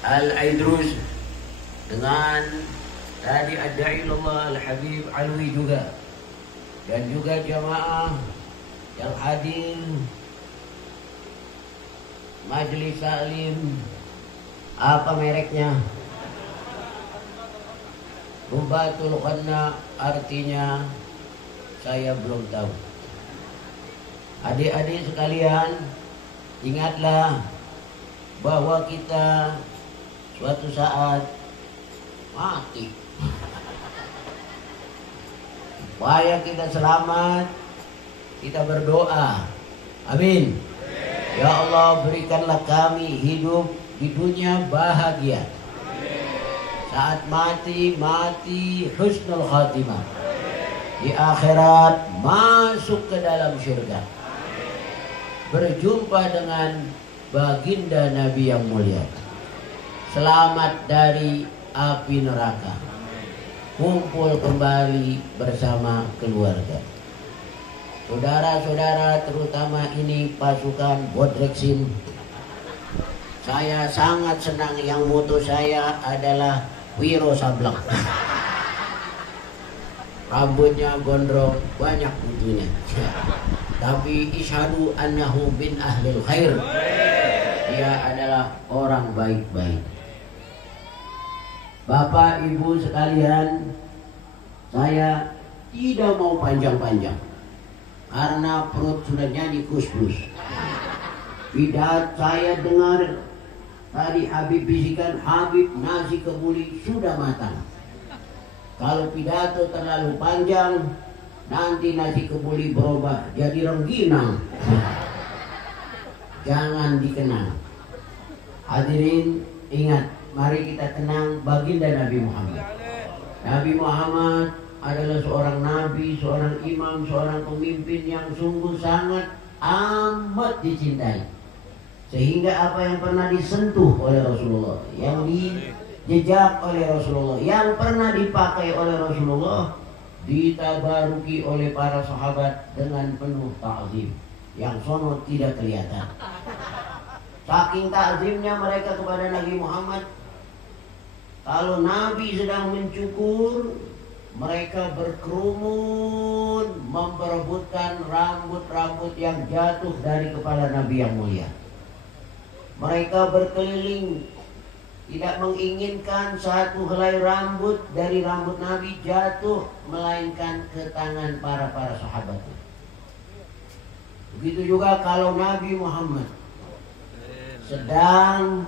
Al-Aidrus, dengan tadi Ad-Da'ilullah Al-Habib Alwi juga, dan juga jamaah yang hadir Majelis Taklim, apa mereknya? Rubatul Khanna, artinya saya belum tahu. Adik-adik sekalian, ingatlah bahwa kita suatu saat mati. Supaya kita selamat, kita berdoa. Amin. Ya Allah, berikanlah kami hidup di dunia bahagia. Saat mati husnul khatimah. Di akhirat masuk ke dalam surga. Berjumpa dengan baginda Nabi yang mulia. Selamat dari api neraka. Kumpul kembali bersama keluarga. Saudara-saudara, terutama ini pasukan Bodreksin, saya sangat senang. Yang moto saya adalah Wiro Sableng. Rambutnya gondrong, banyak kutunya. Tapi isyhadu annahu bin ahlil khair. Dia adalah orang baik-baik. Bapak Ibu sekalian, saya tidak mau panjang-panjang karena perut sudah nyanyi kus-kus. Pidato saya dengar tadi Habib bisikan, Habib nasi kebuli sudah matang. Kalau pidato terlalu panjang, nanti nasi kebuli berubah jadi rengginang. Jangan dikenang. Hadirin, ingat, mari kita kenang baginda Nabi Muhammad. Nabi Muhammad adalah seorang nabi, seorang imam, seorang pemimpin yang sungguh sangat amat dicintai. Sehingga apa yang pernah disentuh oleh Rasulullah, yang dijejak oleh Rasulullah, yang pernah dipakai oleh Rasulullah, ditabaruki oleh para sahabat dengan penuh ta'zim, yang sono tidak kelihatan. Saking ta'zimnya mereka kepada Nabi Muhammad, kalau Nabi sedang mencukur, mereka berkerumun memperebutkan rambut-rambut yang jatuh dari kepala Nabi yang mulia. Mereka berkeliling, tidak menginginkan satu helai rambut dari rambut Nabi jatuh, melainkan ke tangan para sahabat. Begitu juga kalau Nabi Muhammad sedang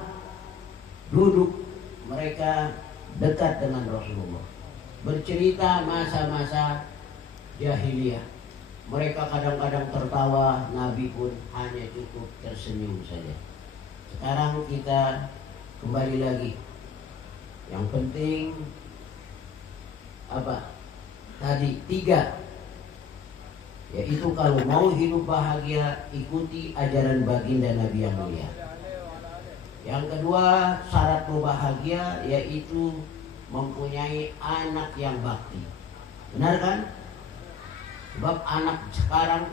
duduk, mereka dekat dengan Rasulullah, bercerita masa-masa jahiliyah. Mereka kadang-kadang tertawa, Nabi pun hanya cukup tersenyum saja. Sekarang kita kembali lagi. Yang penting apa? Tadi 3, yaitu kalau mau hidup bahagia, ikuti ajaran baginda Nabi yang mulia. Yang kedua, syarat bahagia yaitu mempunyai anak yang bakti. Benar kan? Sebab anak sekarang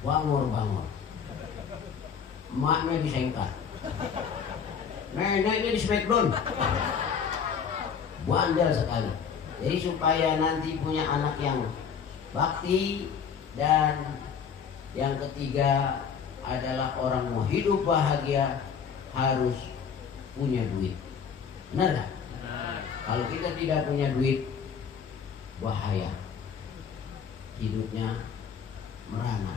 bangor-bangor, emaknya disengkat, neneknya di smackdown, bandel sekali. Jadi supaya nanti punya anak yang bakti. Dan yang ketiga adalah orang mau hidup bahagia harus punya duit. Benar gak? Kalau kita tidak punya duit, bahaya. Hidupnya merana.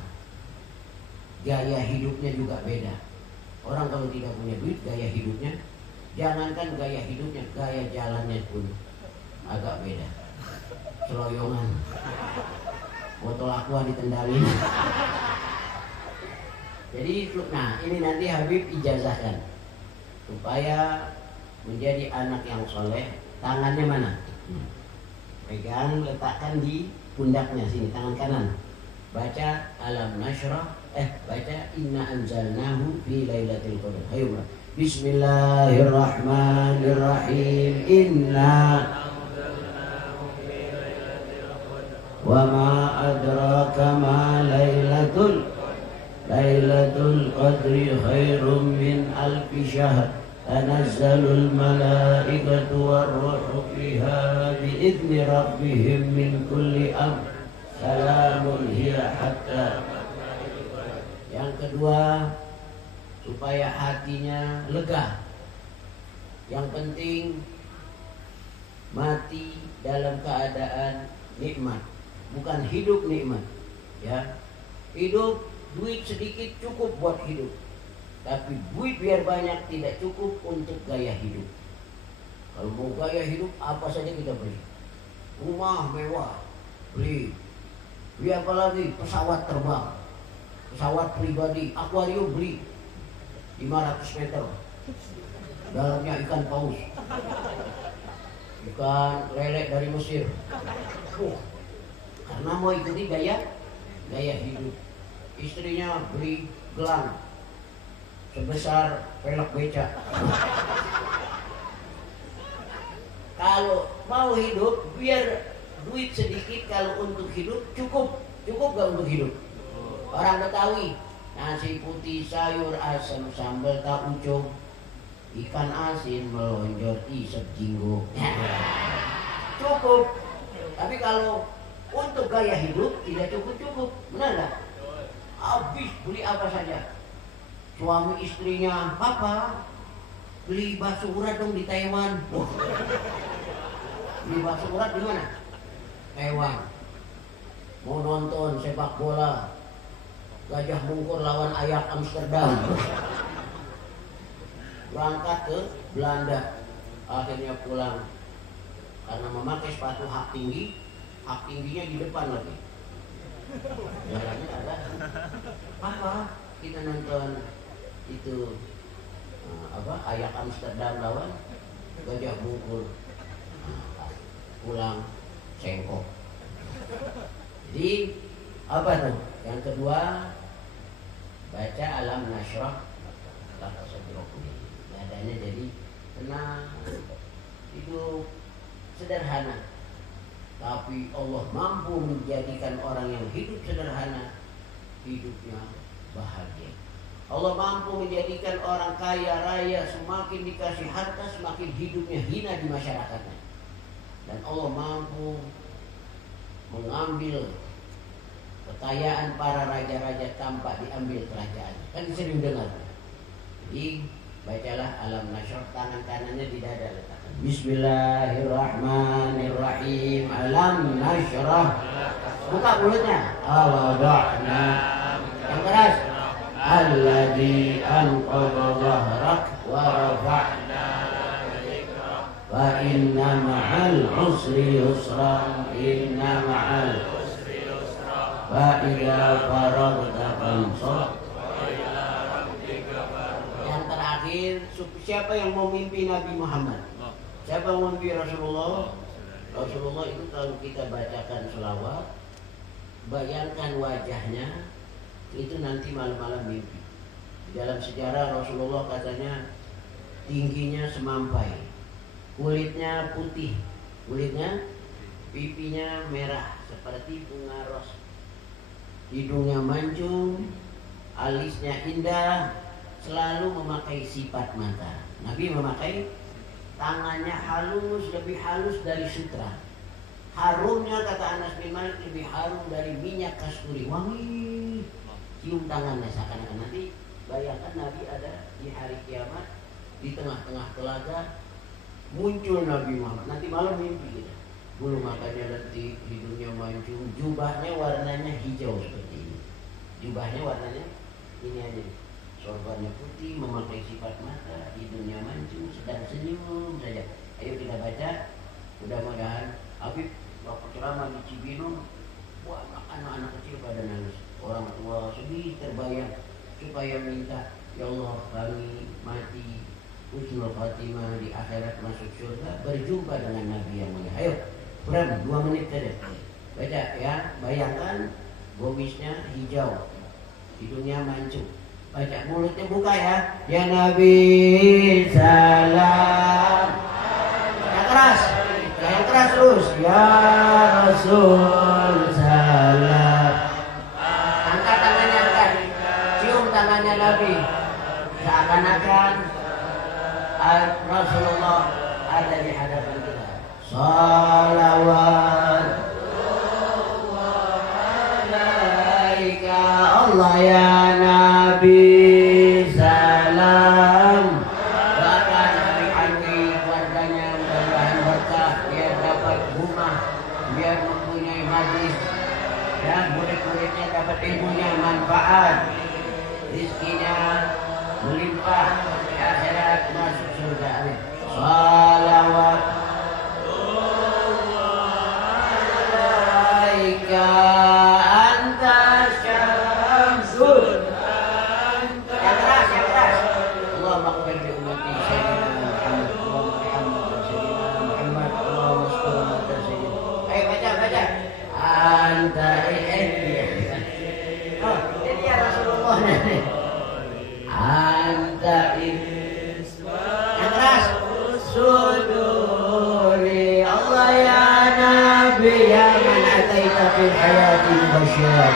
Gaya hidupnya juga beda. Orang kalau tidak punya duit, gaya hidupnya, jangankan gaya hidupnya, gaya jalannya pun agak beda. Seloyongan, botol aqua ditendalin. Jadi nah ini nanti Habib ijazahkan supaya menjadi anak yang soleh. Tangannya mana? Pegang, letakkan di pundaknya sini, tangan kanan. Baca alam nashrah, baca inna anzalnahu fi lailatul qadar. Ayo, Bismillahirrahmanirrahim. Inna wa ma adraka ma lailatul qadri khairum min alfi syahr. tanazzalul malaikatu warruhu fiha bi'izni rabbihim min kulli amr salamun hiya hatta. Yang kedua, supaya hatinya lega. Yang penting mati dalam keadaan nikmat, bukan hidup nikmat. Ya, hidup duit sedikit cukup buat hidup, tapi duit biar banyak tidak cukup untuk gaya hidup. Kalau mau gaya hidup apa saja kita beli, rumah mewah beli, beli apa lagi, pesawat terbang, pesawat pribadi, akuarium beli 500 meter, dalamnya ikan paus, ikan lele dari Mesir. Karena mau ikuti gaya hidup. Istrinya beli gelang sebesar pelek beca. Kalau mau hidup biar duit sedikit, kalau untuk hidup cukup gak untuk hidup? Orang Betawi nasi putih sayur asam sambal tak ucung, ikan asin melonjor isep jinggo. Cukup. Tapi kalau untuk gaya hidup tidak cukup, benar gak? Habis beli apa saja. Suami istrinya, papa beli bakso urat dong di Taiwan. Beli bakso urat di mana? Taiwan. Mau nonton sepak bola, Gajah Mungkur lawan Ajax Amsterdam. Berangkat ke Belanda, akhirnya pulang karena memakai sepatu hak tingginya di depan lagi. Jalannya ada apa? Kita nonton itu Ajax Amsterdam lawan Gajah Mungkur. Pulang sengkok. Jadi apa tuh? Yang kedua, baca alam nasyrah laka sadrak. Dadanya jadi tenang. Hidup sederhana, tapi Allah mampu menjadikan orang yang hidup sederhana hidupnya bahagia. Allah mampu menjadikan orang kaya raya, semakin dikasih harta semakin hidupnya hina di masyarakatnya. Dan Allah mampu mengambil kekayaan para raja-raja tanpa diambil kerajaan. Kan sering dengar. Jadi bacalah alam nasyrah, tangan kanannya di dada letakkan. Bismillahirrahmanirrahim. Alam nasyrah. Buka mulutnya. Awada'na. Yang keras. Alladzi anqadha dhahrak wa rafa'na dzikrak. Wa inna ma'al usri yusra. Inna ma'al usri yusra. Wa idza faragta fansab. Siapa yang mau mimpi Nabi Muhammad? Siapa yang mau mimpi Rasulullah? Rasulullah itu kalau kita bacakan selawat, bayangkan wajahnya, itu nanti malam-malam mimpi. Di dalam sejarah Rasulullah katanya tingginya semampai, kulitnya putih, pipinya merah seperti bunga ros, hidungnya mancung, alisnya indah, selalu memakai sifat mata. Nabi memakai tangannya halus, lebih halus dari sutra. Harumnya kata Anas bin Malik lebih harum dari minyak kasturi, wangi. Cium tangannya seakan-akan nanti bayangkan Nabi ada di hari kiamat di tengah-tengah telaga, muncul Nabi Muhammad. Nanti malam mimpi kita. Bulu matanya letih, hidungnya mancung, jubahnya warnanya hijau seperti ini. Jubahnya warnanya ini aja. Sorbannya putih, memakai sifat mata, hidungnya mancung, sedang senyum saja. Ayo kita baca. Mudah-mudahan Habib waktu ceramah di Cibinong, wah anak-anak kecil pada nangis, orang tua sedih terbayang, supaya minta, ya Allah kami mati husnul khatimah di akhirat masuk surga, berjumpa dengan Nabi yang mulia. Ayo, kurang 2 menit saja. Baca ya, bayangkan gomisnya hijau, hidungnya mancung. Baca, mulutnya buka ya. Ya Nabi salam. Yang keras terus. Ya Rasul salam. Angkat tangannya, angkat. Cium tangannya Nabi. Seakan-akan Rasulullah ada di hadapan kita. Salawat alaika Allah ya Nabi, salam. Doakan Habib Alwi, keluarganya mudah-mudahan berkah, biar dapat rumah, biar mempunyai majlis, dan murid-muridnya dapat ilmunya manfaat, rizkinya melimpah, di akhirat masuk surga. Amin. Salawat alaika anta syamsul. Yang keras, yang keras. Allahumma qbil bi ummati sayyidina Muhammad. Allahumma bihamdika sayyidina Muhammad. Allahumma salli ala sayyidina. Ayo baca, baca. Anta oh, ini ya Rasulullah. Anta yang keras. Suduri Allah ya Nabi, ya man ataita fil hayati mubasyiran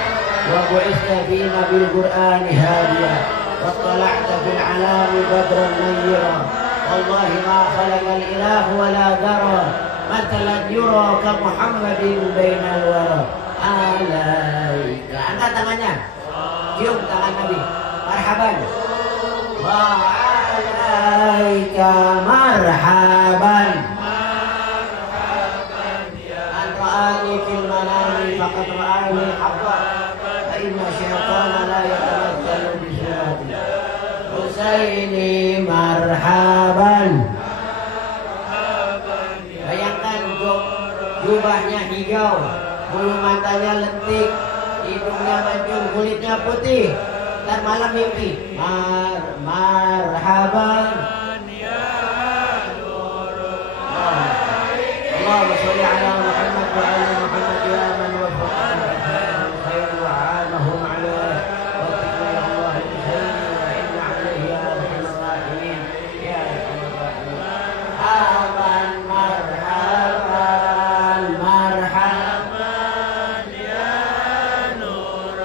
wa bu'ista fina bil Qur'ani hadiya wa tala'ta fil alami badran munira. Wallahi ma khalaqal ilah wa la dara matalan yura ka Muhammadin bainal wara. Alaika, angkat tangannya, cium tangan Nabi, marhaban. Wa alaika marhaban. Man ra'ani fil manami faqad ra'ani haqqan fa inna syaitana la yatamathalu bi surati. Husaini marhaban. Bayangkan jubahnya hijau, bulu matanya lentik, hidungnya mancung, kulitnya putih. Dan malam mimpi marhaban. Allahumma sholli ala Muhammad wa ala Muhammad ya man wafaqana khair wa anahum ala wa tikna ya Allah al-Husaini wa inna alayhi ya arhamar rahimin ya arhamar rahimin. Aman marhaban marhaban ya nur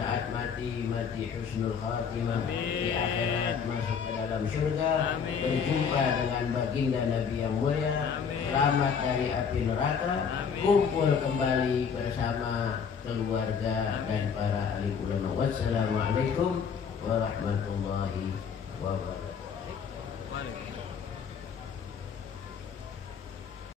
saat mati husnul khatimah, di akhirat masuk ke dalam surga, berjumpa dengan baginda Nabi yang mulia, selamat dari api neraka, kumpul kembali bersama keluarga dan para alim ulama. Wassalamualaikum warahmatullahi wabarakatuh.